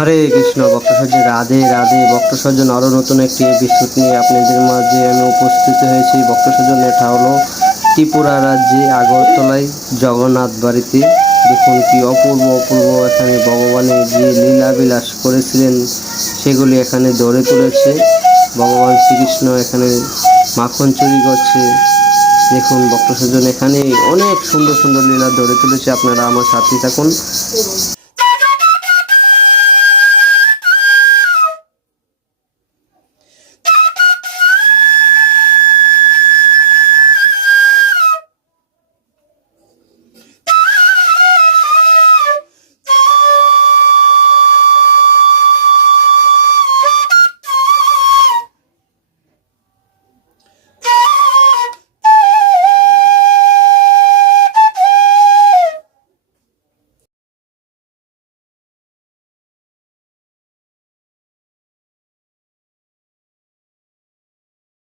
হরে কৃষ্ণ ভক্তসজ্জ রাধে রাধে। ভক্তসজ্জ আরও নতুন একটি এপিসোড নিয়ে আপনাদের মাঝে আমি উপস্থিত হয়েছি। ভক্তসজ্জন এটা হলো ত্রিপুরা রাজ্যে আগরতলায় জগন্নাথ বাড়িতে। দেখুন কি অপূর্ব অপূর্ব এখানে ভগবানের যে লীলা বিলাস করেছিলেন সেগুলি এখানে ধরে তুলেছে। ভগবান শ্রীকৃষ্ণ এখানে মাখন চুরি করছে। দেখুন ভক্তসজ্জন এখানে অনেক সুন্দর সুন্দর লীলা ধরে তুলেছে। আপনারা আমার সাথে থাকুন।